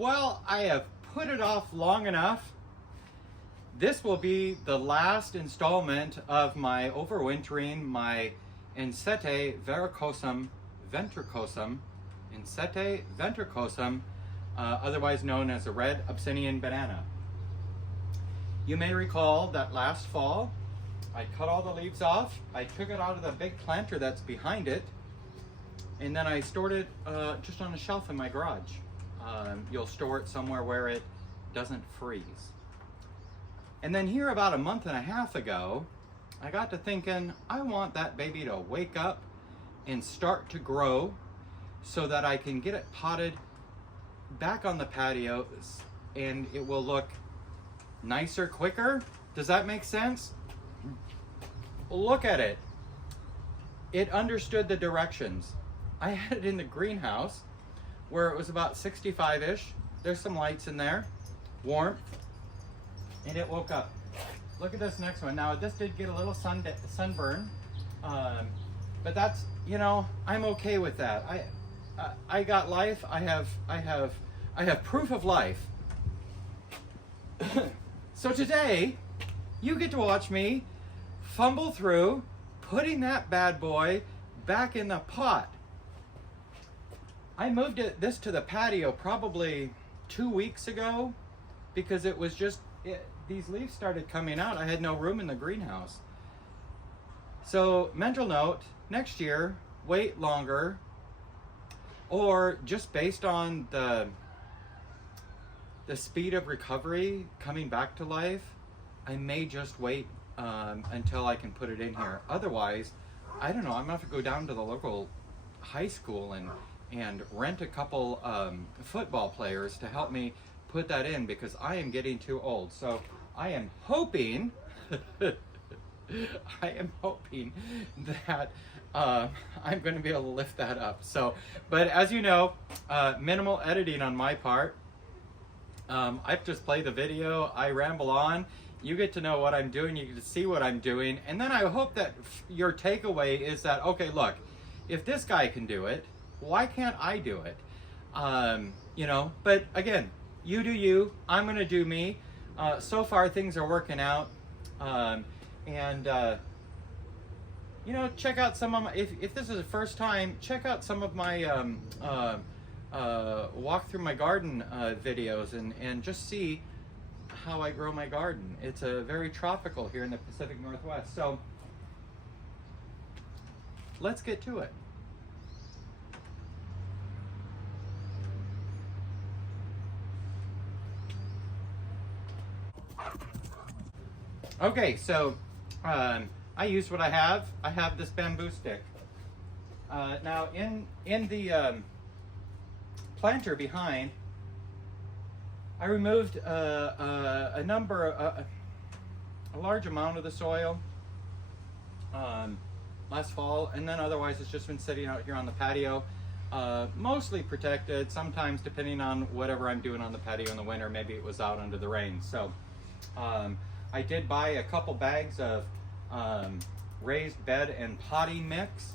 Well, I have put it off long enough. This will be the last installment of my overwintering, my Ensete ventricosum, otherwise known as a Red Abyssinian banana. You may recall that last fall, I cut all the leaves off, I took it out of the big planter that's behind it, and then I stored it just on a shelf in my garage. You'll store it somewhere where it doesn't freeze. And then here about a month and a half ago, I got to thinking, I want that baby to wake up and start to grow so that I can get it potted back on the patio and it will look nicer quicker. Does that make sense? Look at it. It understood the directions. I had it in the greenhouse where it was about 65-ish. There's some lights in there, warmth, and it woke up. Look at this next one. Now this did get a little sunburn, but that's, you know, I'm okay with that. I got life. I have proof of life. So today, you get to watch me fumble through putting that bad boy back in the pot. I moved this to the patio probably 2 weeks ago because it was just, these leaves started coming out. I had no room in the greenhouse. So mental note, next year, wait longer, or just based on the speed of recovery coming back to life, I may just wait until I can put it in here. Otherwise, I don't know, I'm gonna have to go down to the local high school and rent a couple football players to help me put that in because I am getting too old. So I am hoping, that I'm going to be able to lift that up. So, but as you know, minimal editing on my part. I just play the video, I ramble on. You get to know what I'm doing, you get to see what I'm doing, and then I hope that your takeaway is that, okay, look, if this guy can do it, why can't I do it? You know, but again, you do you, I'm gonna do me. So far things are working out. You know, check out some of my, if this is the first time, check out some of my walk through my garden videos and just see how I grow my garden. It's very tropical here in the Pacific Northwest. So let's get to it. Okay, so I use what I have. I have this bamboo stick. Now in the planter behind, I removed a large amount of the soil last fall, and then otherwise it's just been sitting out here on the patio, mostly protected. Sometimes, depending on whatever I'm doing on the patio in the winter, maybe it was out under the rain. So I did buy a couple bags of raised bed and potting mix.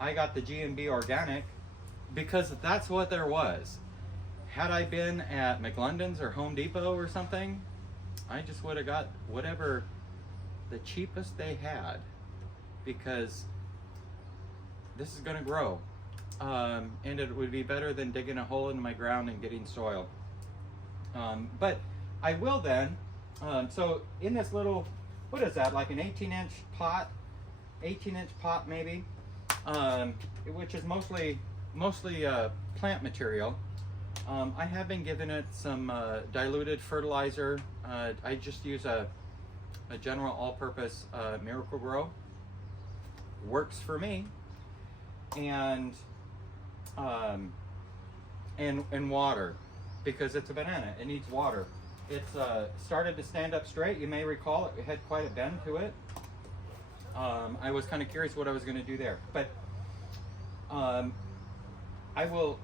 I got the G&B organic because that's what there was. Had I been at McLendon's or Home Depot or something, I just would have got whatever the cheapest they had, because this is gonna grow. And it would be better than digging a hole in my ground and getting soil. But I will then, so in this little, what is that, like an 18-inch pot? 18-inch pot maybe, which is mostly plant material. I have been giving it some diluted fertilizer. I just use a general all-purpose Miracle-Gro. Works for me. And water, because it's a banana. It needs water. It's started to stand up straight. You may recall it had quite a bend to it. I was kind of curious what I was going to do there, but I will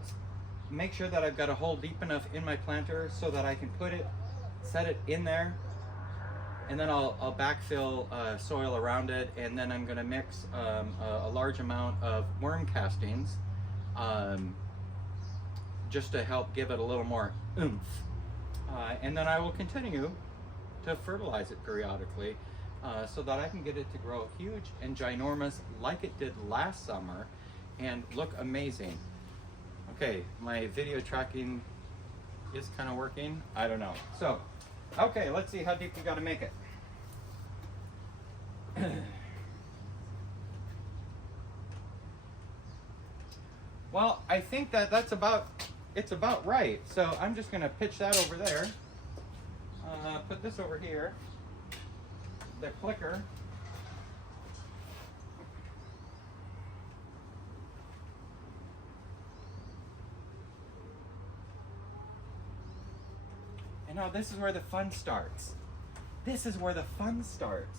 make sure that I've got a hole deep enough in my planter so that I can set it in there, and then I'll backfill soil around it, and then I'm going to mix a large amount of worm castings, just to help give it a little more oomph. And then I will continue to fertilize it periodically so that I can get it to grow huge and ginormous like it did last summer and look amazing. Okay, my video tracking is kind of working. I don't know. So, okay, let's see how deep you got to make it. Well, I think that's about right. So I'm just going to pitch that over there. Put this over here. The clicker. And now this is where the fun starts. This is where the fun starts.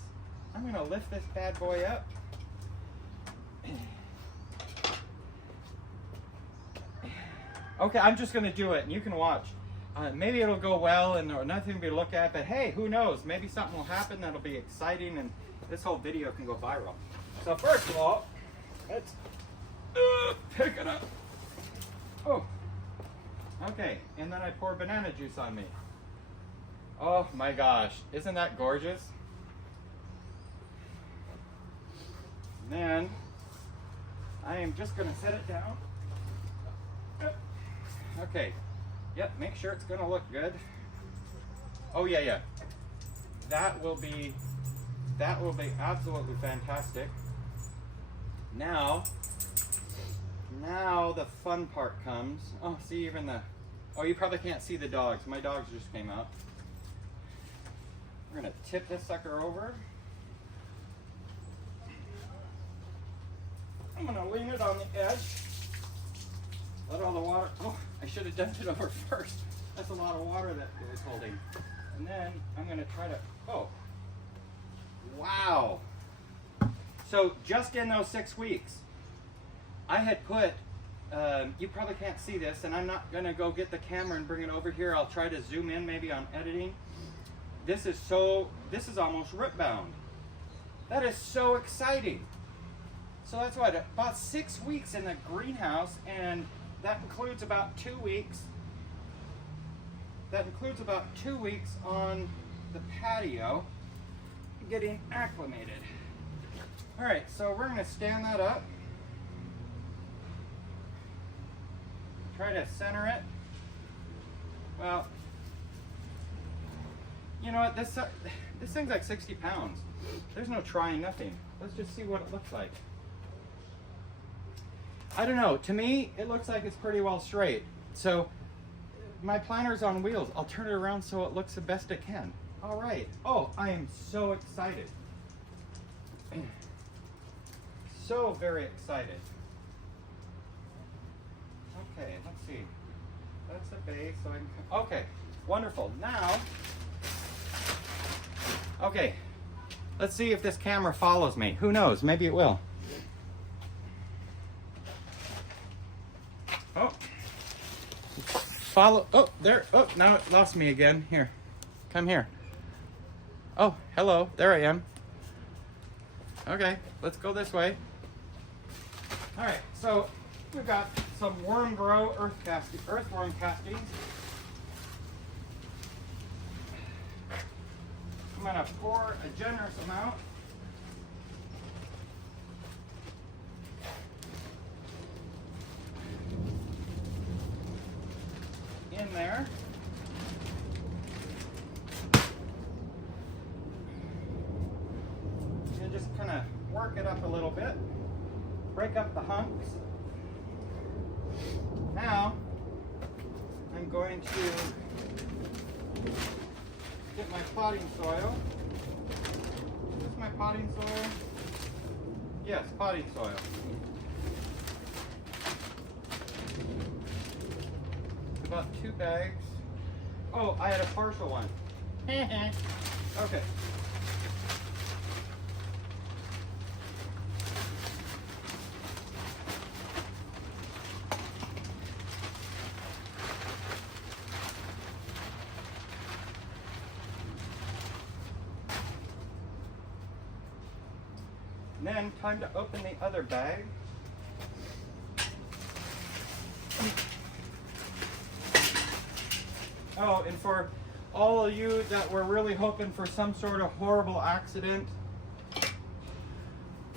I'm going to lift this bad boy up. Okay, I'm just going to do it, and you can watch. Maybe it'll go well, and nothing to look at, but hey, who knows? Maybe something will happen that'll be exciting, and this whole video can go viral. So first of all, let's pick it up. Oh, okay, and then I pour banana juice on me. Oh my gosh, isn't that gorgeous? And then I am just going to set it down. Okay, yep, make sure it's going to look good. Oh yeah. That will be absolutely fantastic. Now the fun part comes. Oh, see, even you probably can't see the dogs. My dogs just came out. We're going to tip this sucker over. I'm going to lean it on the edge. Let all the water, I should have dumped it over first. That's a lot of water that it was holding. And then I'm going to try to, wow. So just in those 6 weeks, I had put, you probably can't see this, and I'm not going to go get the camera and bring it over here. I'll try to zoom in maybe on editing. This is almost root bound. That is so exciting. So that's what, about 6 weeks in the greenhouse, and that includes about 2 weeks. That includes about 2 weeks on the patio, getting acclimated. All right, so we're going to stand that up. Try to center it. Well, you know what? This thing's like 60 pounds. There's no trying nothing. Let's just see what it looks like. I don't know, to me, it looks like it's pretty well straight. So, my planter's on wheels. I'll turn it around so it looks the best it can. All right. Oh, I am so excited. So very excited. Okay, let's see. That's the base, so I can, okay, wonderful. Now, okay, let's see if this camera follows me. Who knows, maybe it will. Oh, follow, oh, there, oh, now it lost me again. Here, come here. Oh, hello, there I am. Okay, let's go this way. All right, so we've got some worm grow earthworm castings. I'm gonna pour a generous amount. In there. And just kind of work it up a little bit. Break up the hunks. Now, I'm going to get my potting soil. Is this my potting soil? Yes, potting soil. About 2 bags. Oh, I had a partial one. Okay. And then time to open the other bag. Oh, and for all of you that were really hoping for some sort of horrible accident,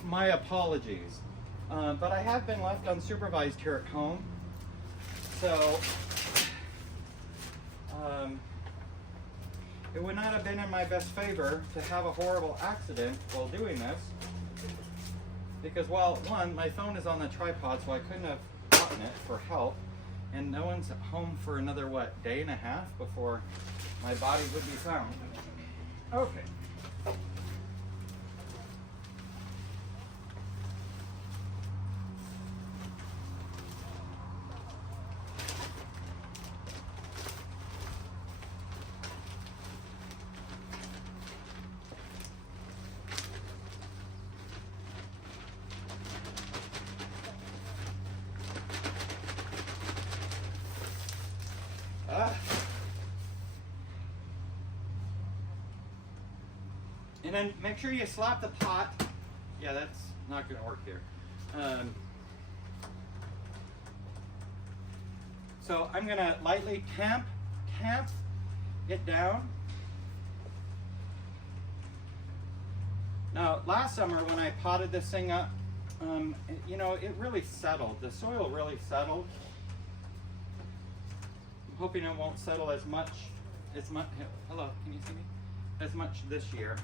my apologies. But I have been left unsupervised here at home. So, it would not have been in my best favor to have a horrible accident while doing this. Because, well, one, my phone is on the tripod, so I couldn't have gotten it for help. And no one's at home for another, what, day and a half before my body would be found. Okay. And then make sure you slap the pot. Yeah, that's not going to work here. So I'm going to lightly tamp it down. Now, last summer when I potted this thing up, you know, it really settled. The soil really settled. I'm hoping it won't settle as much. Hello, can you see me? As much this year.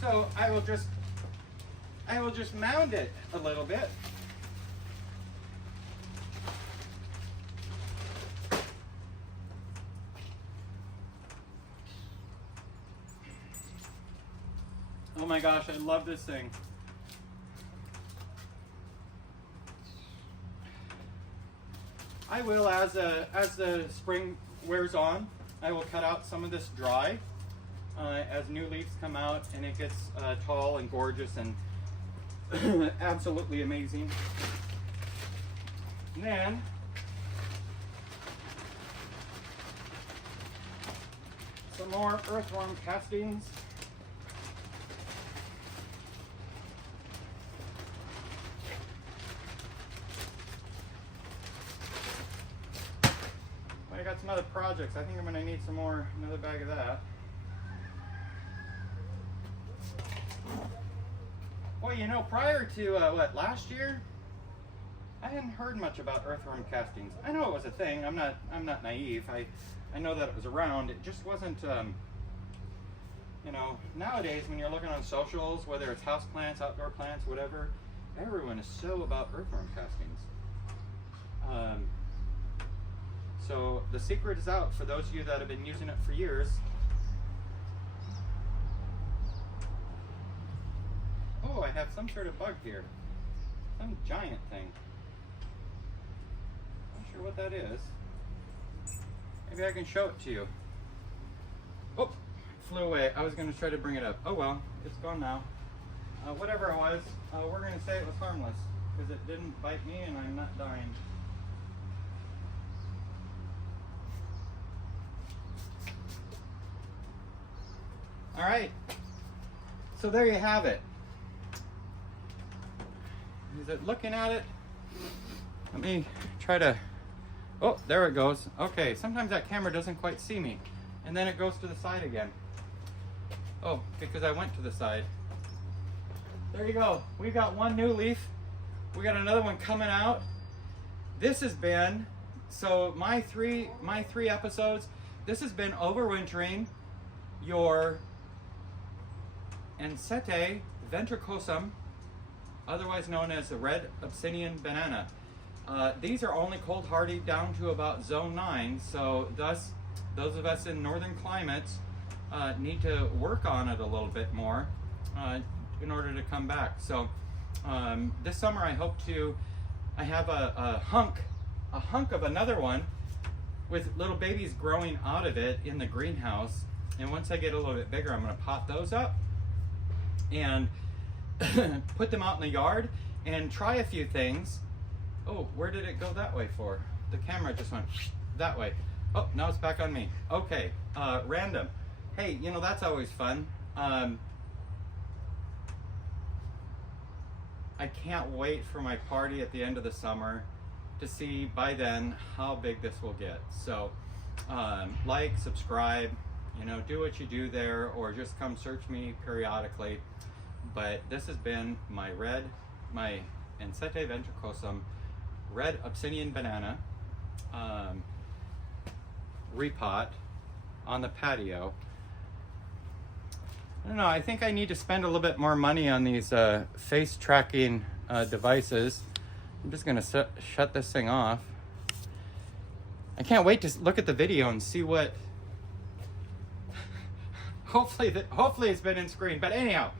So I will just mound it a little bit. Oh my gosh, I love this thing. I will, as the spring wears on, I will cut out some of this dry as new leaves come out and it gets tall and gorgeous and absolutely amazing. And then some more earthworm castings. I got some other projects. I think I'm going to need another bag of that. Well, you know, prior to last year, I hadn't heard much about earthworm castings. I know it was a thing. I'm not naive. I know that it was around. It just wasn't. You know, nowadays when you're looking on socials, whether it's house plants, outdoor plants, whatever, everyone is so about earthworm castings. So the secret is out for those of you that have been using it for years. Oh, I have some sort of bug here. Some giant thing. Not sure what that is. Maybe I can show it to you. Oh, it flew away. I was going to try to bring it up. Oh well, it's gone now. Whatever it was, we're going to say it was harmless because it didn't bite me and I'm not dying. All right, so there you have it. Is it looking at it? Let me try to, oh, there it goes. Okay, sometimes that camera doesn't quite see me. And then it goes to the side again. Oh, because I went to the side. There you go. We've got one new leaf. We got another one coming out. This has been, so my three episodes, this has been Overwintering your Ensete ventricosum, otherwise known as the Red Abyssinian banana. These are only cold hardy down to about zone 9, so thus those of us in northern climates need to work on it a little bit more in order to come back. So this summer I have a hunk of another one with little babies growing out of it in the greenhouse, and once I get a little bit bigger I'm going to pot those up and put them out in the yard and try a few things. Oh, where did it go that way for? The camera just went that way. Oh, now it's back on me. Okay, random. Hey, you know, that's always fun. I can't wait for my party at the end of the summer to see by then how big this will get. So like, subscribe, you know, do what you do there, or just come search me periodically. But this has been my Ensete ventricosum Red Abyssinian banana repot on the patio. I don't know, I think I need to spend a little bit more money on these face tracking devices. I'm just gonna shut this thing off. I can't wait to look at the video and see what, hopefully it's been in screen. But anyhow,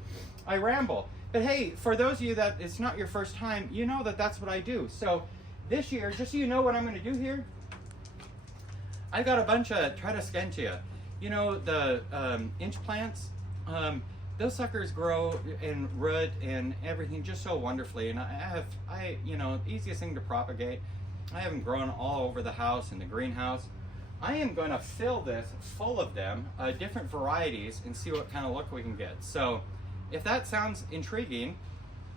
I ramble. But hey, for those of you that it's not your first time, you know that that's what I do. So this year, just so you know what I'm gonna do here, I got a bunch of Tradescantia. You know, the inch plants? Those suckers grow in root and everything just so wonderfully. And you know, easiest thing to propagate. I have them grown all over the house in the greenhouse. I am going to fill this full of them, different varieties, and see what kind of look we can get. So if that sounds intriguing,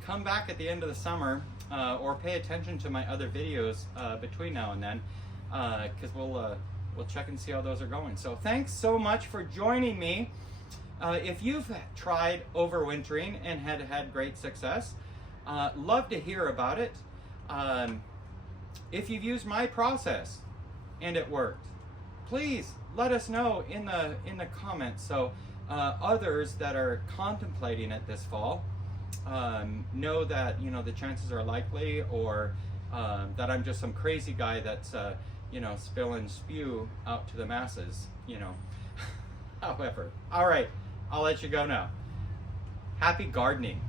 come back at the end of the summer or pay attention to my other videos between now and then, because we'll check and see how those are going. So thanks so much for joining me. If you've tried overwintering and had great success, love to hear about it. If you've used my process and it worked, please let us know in the comments, so others that are contemplating it this fall know that, you know, the chances are likely, or that I'm just some crazy guy that's you know, spilling spew out to the masses, you know. However, all right, I'll let you go now. Happy gardening.